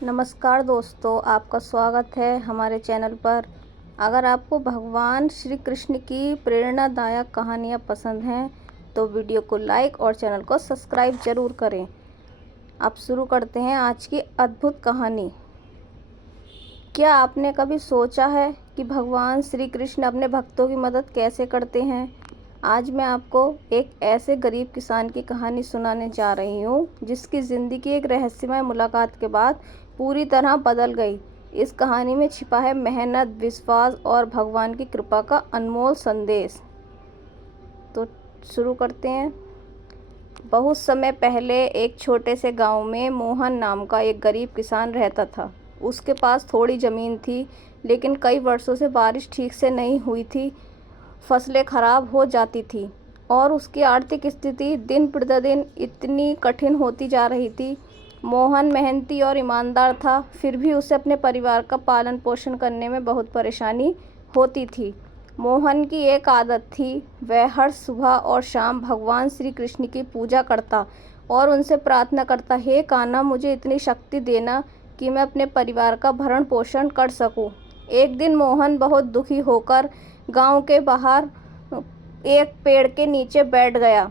नमस्कार दोस्तों, आपका स्वागत है हमारे चैनल पर। अगर आपको भगवान श्री कृष्ण की प्रेरणादायक कहानियाँ पसंद हैं तो वीडियो को लाइक और चैनल को सब्सक्राइब ज़रूर करें। अब शुरू करते हैं आज की अद्भुत कहानी। क्या आपने कभी सोचा है कि भगवान श्री कृष्ण अपने भक्तों की मदद कैसे करते हैं? आज मैं आपको एक ऐसे गरीब किसान की कहानी सुनाने जा रही हूँ जिसकी ज़िंदगी एक रहस्यमय मुलाकात के बाद पूरी तरह बदल गई। इस कहानी में छिपा है मेहनत, विश्वास और भगवान की कृपा का अनमोल संदेश। तो शुरू करते हैं। बहुत समय पहले एक छोटे से गांव में मोहन नाम का एक गरीब किसान रहता था। उसके पास थोड़ी ज़मीन थी, लेकिन कई वर्षों से बारिश ठीक से नहीं हुई थी। फसलें खराब हो जाती थी और उसकी आर्थिक स्थिति दिन प्रतिदिन इतनी कठिन होती जा रही थी। मोहन मेहनती और ईमानदार था, फिर भी उसे अपने परिवार का पालन पोषण करने में बहुत परेशानी होती थी। मोहन की एक आदत थी, वह हर सुबह और शाम भगवान श्री कृष्ण की पूजा करता और उनसे प्रार्थना करता, हे कान्हा, मुझे इतनी शक्ति देना कि मैं अपने परिवार का भरण पोषण कर सकूं। एक दिन मोहन बहुत दुखी होकर गांव के बाहर एक पेड़ के नीचे बैठ गया।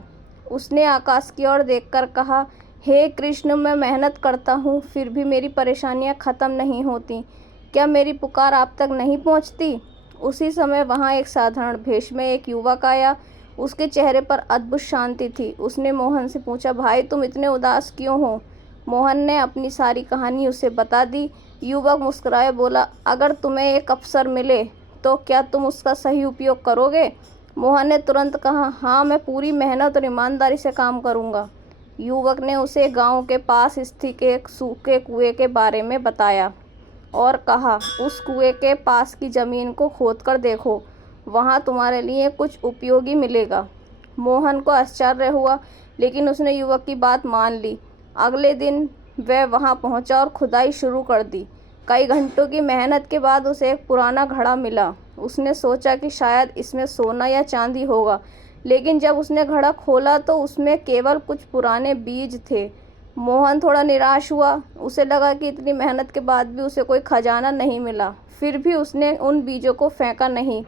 उसने आकाश की ओर देखकर कहा, हे कृष्ण, मैं मेहनत करता हूँ, फिर भी मेरी परेशानियाँ ख़त्म नहीं होती। क्या मेरी पुकार आप तक नहीं पहुँचती? उसी समय वहाँ एक साधारण भेष में एक युवक आया। उसके चेहरे पर अद्भुत शांति थी। उसने मोहन से पूछा, भाई, तुम इतने उदास क्यों हो? मोहन ने अपनी सारी कहानी उसे बता दी। युवक मुस्कुराए बोला, अगर तुम्हें एक अवसर मिले तो क्या तुम उसका सही उपयोग करोगे? मोहन ने तुरंत कहा, हाँ, मैं पूरी मेहनत और ईमानदारी से काम करूँगा। युवक ने उसे गांव के पास स्थित एक सूखे कुएं के बारे में बताया और कहा, उस कुएं के पास की ज़मीन को खोदकर देखो, वहाँ तुम्हारे लिए कुछ उपयोगी मिलेगा। मोहन को आश्चर्य हुआ, लेकिन उसने युवक की बात मान ली। अगले दिन वह वहाँ पहुँचा और खुदाई शुरू कर दी। कई घंटों की मेहनत के बाद उसे एक पुराना घड़ा मिला। उसने सोचा कि शायद इसमें सोना या चांदी होगा, लेकिन जब उसने घड़ा खोला तो उसमें केवल कुछ पुराने बीज थे। मोहन थोड़ा निराश हुआ। उसे लगा कि इतनी मेहनत के बाद भी उसे कोई खजाना नहीं मिला। फिर भी उसने उन बीजों को फेंका नहीं।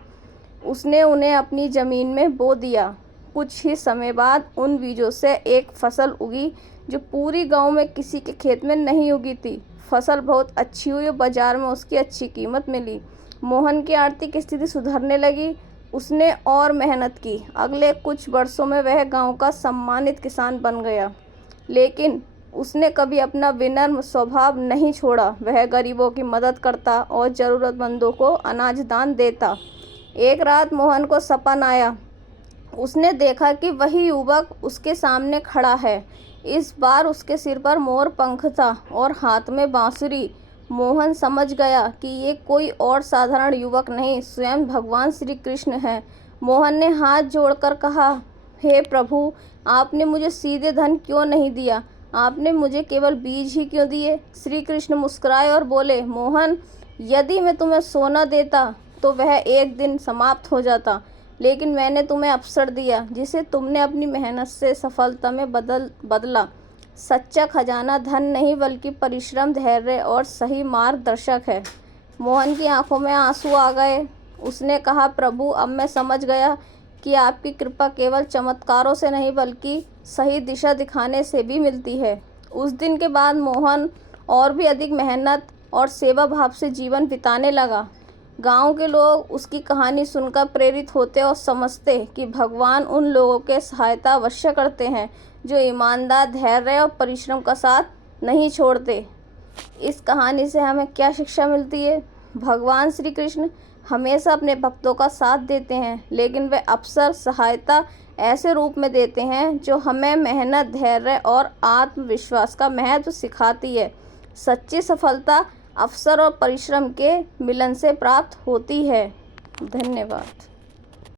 उसने उन्हें अपनी ज़मीन में बो दिया। कुछ ही समय बाद उन बीजों से एक फसल उगी जो पूरी गांव में किसी के खेत में नहीं उगी थी। फसल बहुत अच्छी हुई और बाजार में उसकी अच्छी कीमत मिली। मोहन की आर्थिक स्थिति सुधरने लगी। उसने और मेहनत की। अगले कुछ वर्षों में वह गांव का सम्मानित किसान बन गया, लेकिन उसने कभी अपना विनम्र स्वभाव नहीं छोड़ा। वह गरीबों की मदद करता और ज़रूरतमंदों को अनाज दान देता। एक रात मोहन को सपना आया। उसने देखा कि वही युवक उसके सामने खड़ा है। इस बार उसके सिर पर मोर पंख था और हाथ में बांसुरी। मोहन समझ गया कि ये कोई और साधारण युवक नहीं, स्वयं भगवान श्री कृष्ण हैं। मोहन ने हाथ जोड़कर कहा, हे प्रभु, आपने मुझे सीधे धन क्यों नहीं दिया? आपने मुझे केवल बीज ही क्यों दिए? श्री कृष्ण मुस्कुराए और बोले, मोहन, यदि मैं तुम्हें सोना देता तो वह एक दिन समाप्त हो जाता, लेकिन मैंने तुम्हें अवसर दिया जिसे तुमने अपनी मेहनत से सफलता में बदला। सच्चा खजाना धन नहीं, बल्कि परिश्रम, धैर्य और सही मार्गदर्शक है। मोहन की आंखों में आंसू आ गए। उसने कहा, प्रभु, अब मैं समझ गया कि आपकी कृपा केवल चमत्कारों से नहीं, बल्कि सही दिशा दिखाने से भी मिलती है। उस दिन के बाद मोहन और भी अधिक मेहनत और सेवा भाव से जीवन बिताने लगा। गांव के लोग उसकी कहानी सुनकर प्रेरित होते और समझते कि भगवान उन लोगों के सहायता अवश्य करते हैं जो ईमानदार, धैर्य और परिश्रम का साथ नहीं छोड़ते। इस कहानी से हमें क्या शिक्षा मिलती है? भगवान श्री कृष्ण हमेशा अपने भक्तों का साथ देते हैं, लेकिन वे अक्सर सहायता ऐसे रूप में देते हैं जो हमें मेहनत, धैर्य और आत्मविश्वास का महत्व सिखाती है। सच्ची सफलता अवसर और परिश्रम के मिलन से प्राप्त होती है। धन्यवाद।